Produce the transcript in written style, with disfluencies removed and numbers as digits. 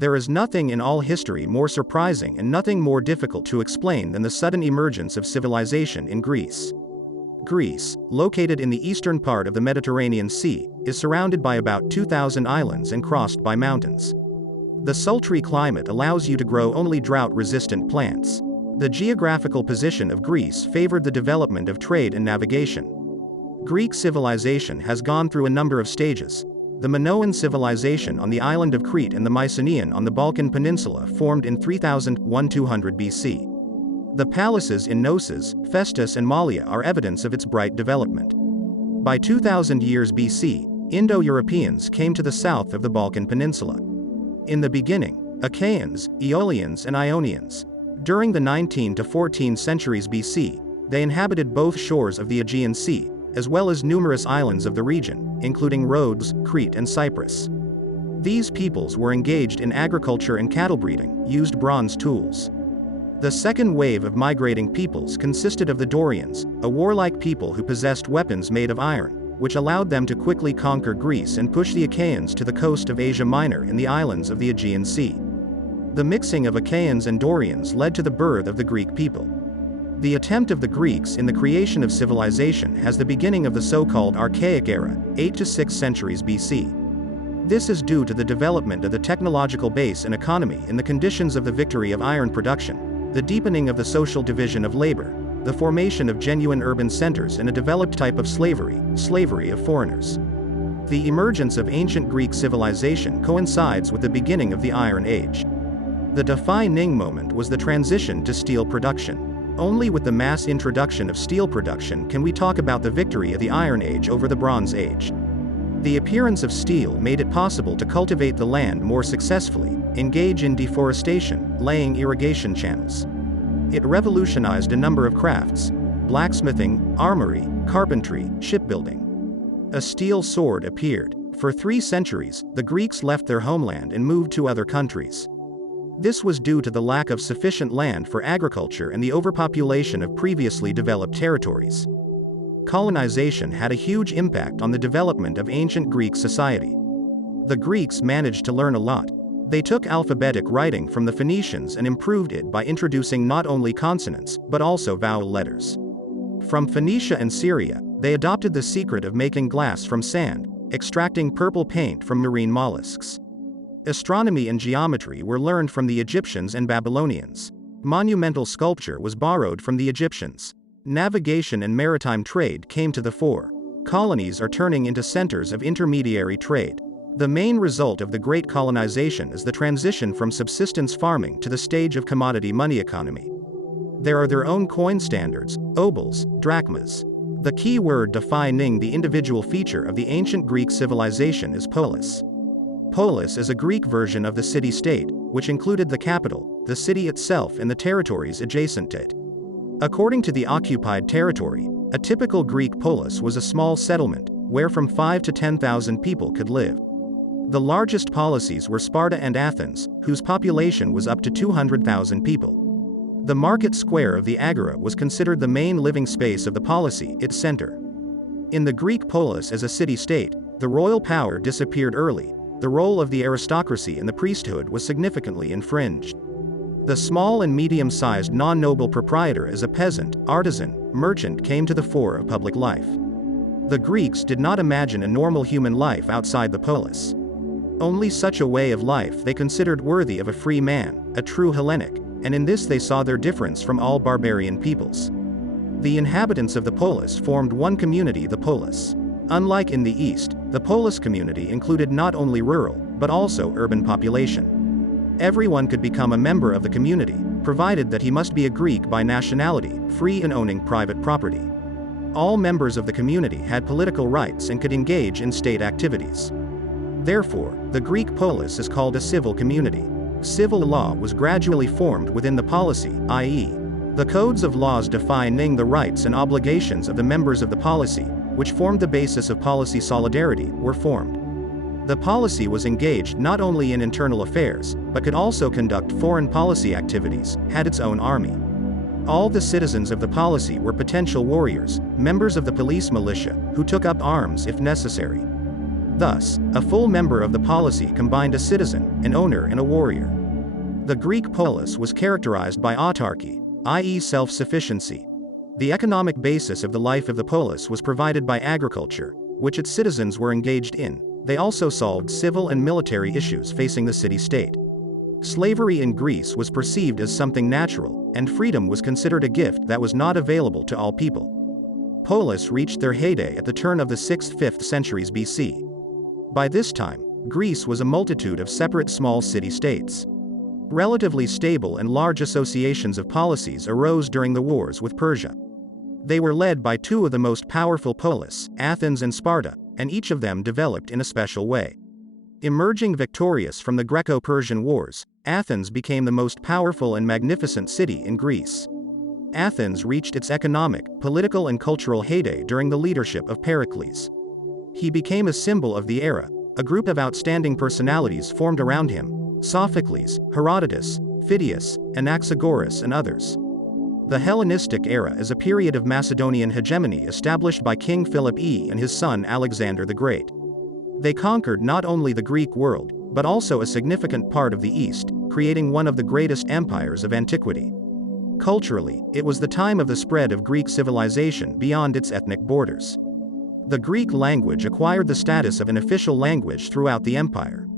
There is nothing in all history more surprising and nothing more difficult to explain than the sudden emergence of civilization in Greece. Greece, located in the eastern part of the Mediterranean Sea, is surrounded by about 2,000 islands and crossed by mountains. The sultry climate allows you to grow only drought-resistant plants. The geographical position of Greece favored the development of trade and navigation. Greek civilization has gone through a number of stages. The Minoan Civilization on the island of Crete and the Mycenaean on the Balkan Peninsula formed in 3000–1200 BC. The palaces in Knossos, Festus and Mallia are evidence of its bright development. By 2000 years BC, Indo-Europeans came to the south of the Balkan Peninsula. In the beginning, Achaeans, Aeolians and Ionians. During the 19 to 14 centuries BC, they inhabited both shores of the Aegean Sea, as well as numerous islands of the region, including Rhodes, Crete and Cyprus. These peoples were engaged in agriculture and cattle breeding, used bronze tools. The second wave of migrating peoples consisted of the Dorians, a warlike people who possessed weapons made of iron, which allowed them to quickly conquer Greece and push the Achaeans to the coast of Asia Minor in the islands of the Aegean Sea. The mixing of Achaeans and Dorians led to the birth of the Greek people. The attempt of the Greeks in the creation of civilization has the beginning of the so-called Archaic Era, 8 to 6 centuries BC. This is due to the development of the technological base and economy in the conditions of the victory of iron production, the deepening of the social division of labor, the formation of genuine urban centers and a developed type of slavery of foreigners. The emergence of ancient Greek civilization coincides with the beginning of the Iron Age. The defining moment was the transition to steel production. Only with the mass introduction of steel production can we talk about the victory of the Iron Age over the Bronze Age. The appearance of steel made it possible to cultivate the land more successfully, engage in deforestation, laying irrigation channels. It revolutionized a number of crafts: blacksmithing, armory, carpentry, shipbuilding. A steel sword appeared. For 3 centuries, the Greeks left their homeland and moved to other countries. This was due to the lack of sufficient land for agriculture and the overpopulation of previously developed territories. Colonization had a huge impact on the development of ancient Greek society. The Greeks managed to learn a lot. They took alphabetic writing from the Phoenicians and improved it by introducing not only consonants, but also vowel letters. From Phoenicia and Syria, they adopted the secret of making glass from sand, extracting purple paint from marine mollusks. Astronomy and geometry were learned from the Egyptians and Babylonians. Monumental sculpture was borrowed from the Egyptians. Navigation and maritime trade came to the fore. Colonies are turning into centers of intermediary trade. The main result of the Great Colonization is the transition from subsistence farming to the stage of commodity money economy. There are their own coin standards, obols, drachmas. The key word defining the individual feature of the ancient Greek civilization is polis. Polis is a Greek version of the city-state, which included the capital, the city itself and the territories adjacent to it. According to the occupied territory, a typical Greek polis was a small settlement, where from 5 to 10,000 people could live. The largest polises were Sparta and Athens, whose population was up to 200,000 people. The market square of the agora was considered the main living space of the policy, its center. In the Greek polis as a city-state, the royal power disappeared early. The role of the aristocracy and the priesthood was significantly infringed. The small and medium-sized non-noble proprietor as a peasant, artisan, merchant came to the fore of public life. The Greeks did not imagine a normal human life outside the polis. Only such a way of life they considered worthy of a free man, a true Hellenic, and in this they saw their difference from all barbarian peoples. The inhabitants of the polis formed one community, the polis. Unlike in the East, the polis community included not only rural, but also urban population. Everyone could become a member of the community, provided that he must be a Greek by nationality, free and owning private property. All members of the community had political rights and could engage in state activities. Therefore, the Greek polis is called a civil community. Civil law was gradually formed within the policy, i.e., the codes of laws defining the rights and obligations of the members of the policy, which formed the basis of policy solidarity, were formed. The policy was engaged not only in internal affairs, but could also conduct foreign policy activities, had its own army. All the citizens of the policy were potential warriors, members of the police militia, who took up arms if necessary. Thus, a full member of the policy combined a citizen, an owner and a warrior. The Greek polis was characterized by autarky, i.e. self-sufficiency. The economic basis of the life of the polis was provided by agriculture, which its citizens were engaged in. They also solved civil and military issues facing the city-state. Slavery in Greece was perceived as something natural, and freedom was considered a gift that was not available to all people. Polis reached their heyday at the turn of the 6th-5th centuries BC. By this time, Greece was a multitude of separate small city-states. Relatively stable and large associations of policies arose during the wars with Persia. They were led by two of the most powerful polis, Athens and Sparta, and each of them developed in a special way. Emerging victorious from the Greco-Persian Wars, Athens became the most powerful and magnificent city in Greece. Athens reached its economic, political and cultural heyday during the leadership of Pericles. He became a symbol of the era. A group of outstanding personalities formed around him: Sophocles, Herodotus, Phidias, Anaxagoras and others. The Hellenistic Era is a period of Macedonian hegemony established by King Philip I and his son Alexander the Great. They conquered not only the Greek world, but also a significant part of the East, creating one of the greatest empires of antiquity. Culturally, it was the time of the spread of Greek civilization beyond its ethnic borders. The Greek language acquired the status of an official language throughout the empire.